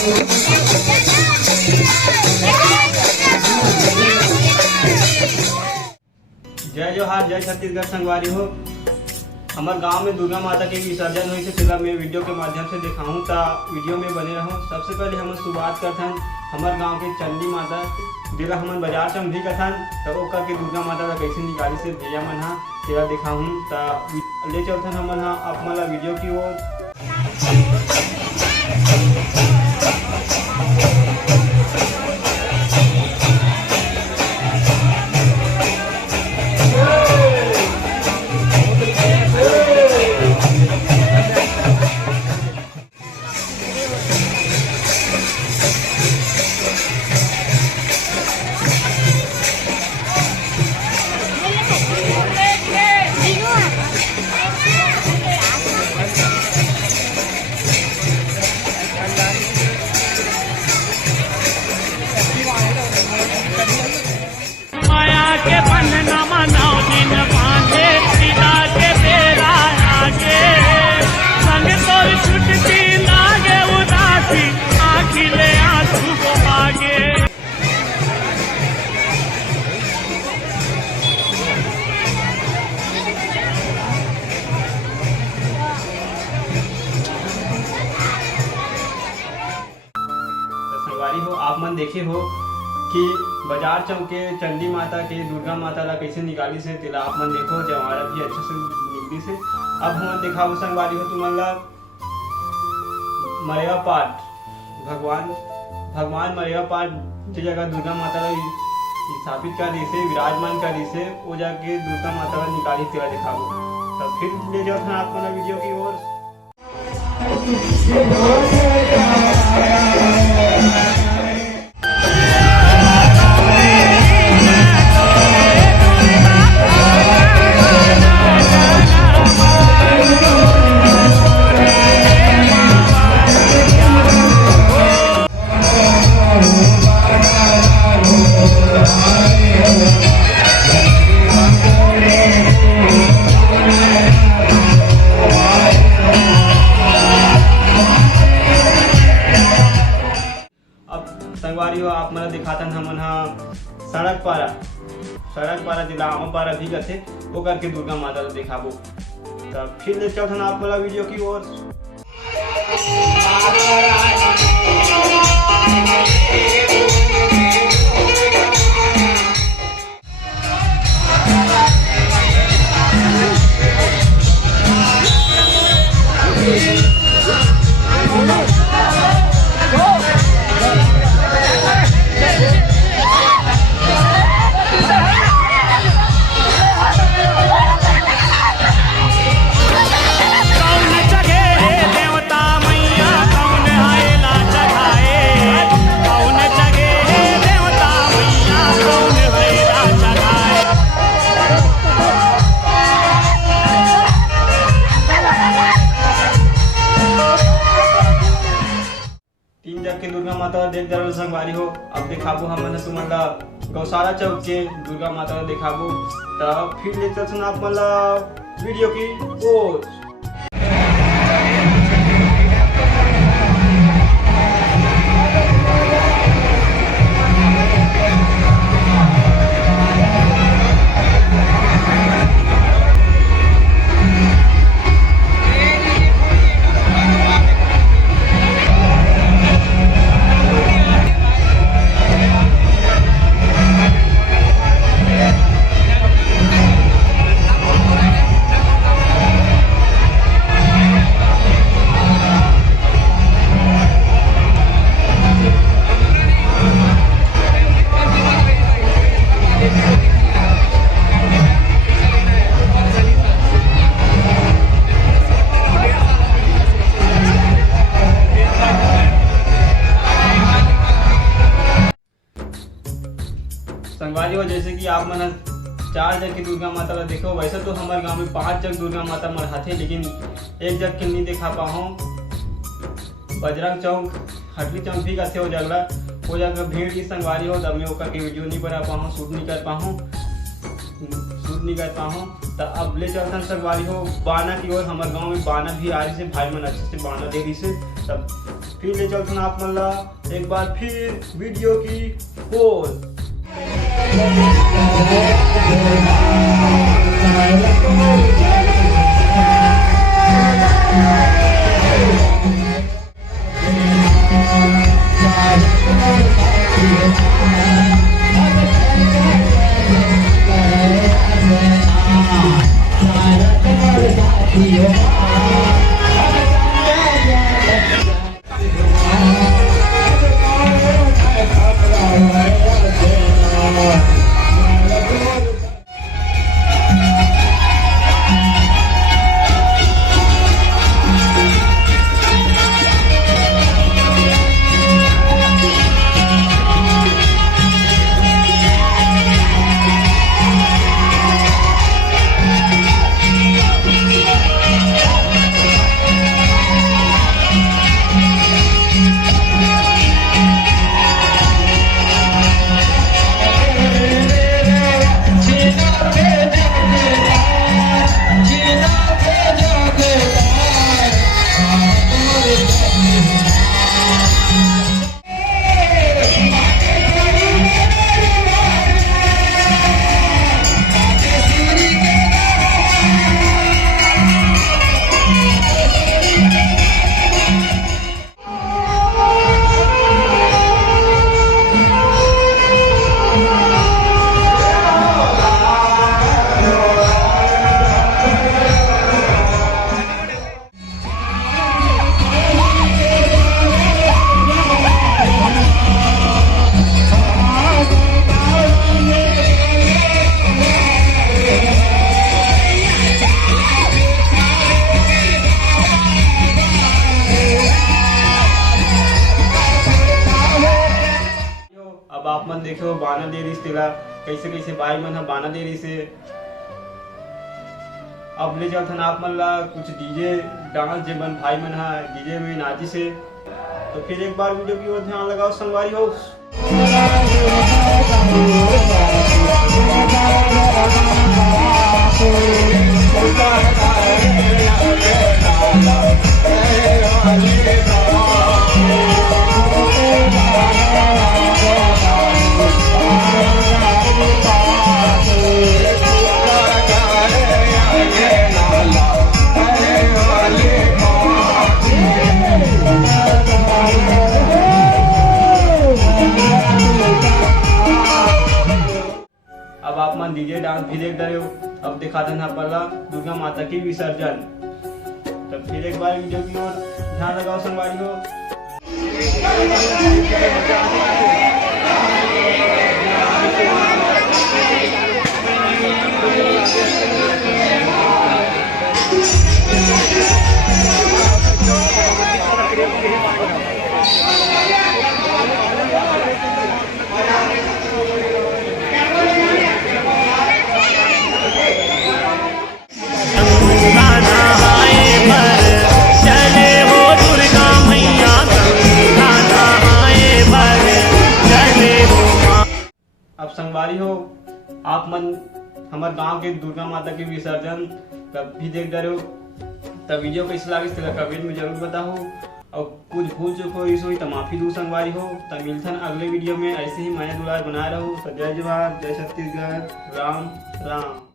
जय जोहार, जय छत्तीसगढ़ संगवारी हो। हमार गांव में दुर्गा माता के विसर्जन हुई से पहला मैं वीडियो के माध्यम से दिखाऊं ता वीडियो में बने रहूं। सबसे पहले हम शुरुआत करथन हमार गांव के चंडी माता जेला हमन बाजार से भी कथन तो ओकर के दुर्गा माता ला कैसे निकाली से भैया मन हा तेरा दिखाऊं ता ले चलथन हमन हा आप मला वीडियो की ओर। हो आप मन देखे हो कि बाजार चौके चंडी माता के दुर्गा माता ला कैसे निकाली से तेला आप मन देखो जब हमारा भी अच्छे से निकली से। अब हम दिखाओ संगवारी हो तुम ला मरेवा पाठ भगवान मरेवा पाठ जो जगह दुर्गा माता ला स्थापित कर दी से विराजमान कर दी से वो जाके दुर्गा माता ला निकाली तेला दिखाओ। तब फिर ले जाओ आप मन वीडियो की ओर। संगवारी हो आप मन दिखातन हमन हा सड़क पारा जिला आमापारा भी गथे वो करके दुर्गा माता ला दिखाबो। तब फिर ले चलथन आप वाला वीडियो की ओर। तीन जग के दुर्गा माता देख जरूर संगवारी हो। अब दिखाबो हमन तुमला गौशाला चौक के दुर्गा माता दिखाबो। तब फिर ले चलथन आप मन वीडियो की ओर। संगवारी हो जैसे कि आप मन 4 जग की दुर्गा माता ला देखो। वैसे तो हमारे गांव में 5 जग दुर्गा माता मरहाथे लेकिन एक जग के नहीं देखा पाऊँ। बजरंग चौक हटली चौक भी कथे हो जगला वो जगह भीड़ की संगवारी हो। तब मैं ओकर के वीडियो नहीं बना पाऊँ, शूट नहीं कर पाऊँ। तो अब ले चलता संगवारी हो बाना की ओर। हमारे गाँव में बाना भी आ रही से भाई मन अच्छे से बाना दे रही से। तब फिर ले चलते हैं आप मन ला एक बार फिर वीडियो की पोल। अब आप मन देखो बाना दे रही तेला कैसे कैसे भाई मन हा बाना दे रही से। अब ले चलते आप मन ला कुछ डीजे डांस जे मन भाई मन हा डीजे में नाची से। तो फिर एक बार वीडियो की ओर ध्यान लगाओ संगवारी हो। अब आप मन डीजे डांस भी देख रहे हो। अब दिखा देना पहला दुर्गा माता की विसर्जन। तब फिर एक बार वीडियो की ओर ध्यान लगाओ संगवारी हो। अब संगवारी हो आप मन हमारे गांव के दुर्गा माता के विसर्जन कब भी देख रहे हो। तब वीडियो कैसे लगे इसके कमेंट में जरूर बताओ। और कुछ भूल चुक हो इस हुई तो माफी दो संगवारी हो। तब मिलते हैं अगले वीडियो में। ऐसे ही माया दुलार बनाए रहो। तो जय जवान जय छत्तीसगढ़ राम राम।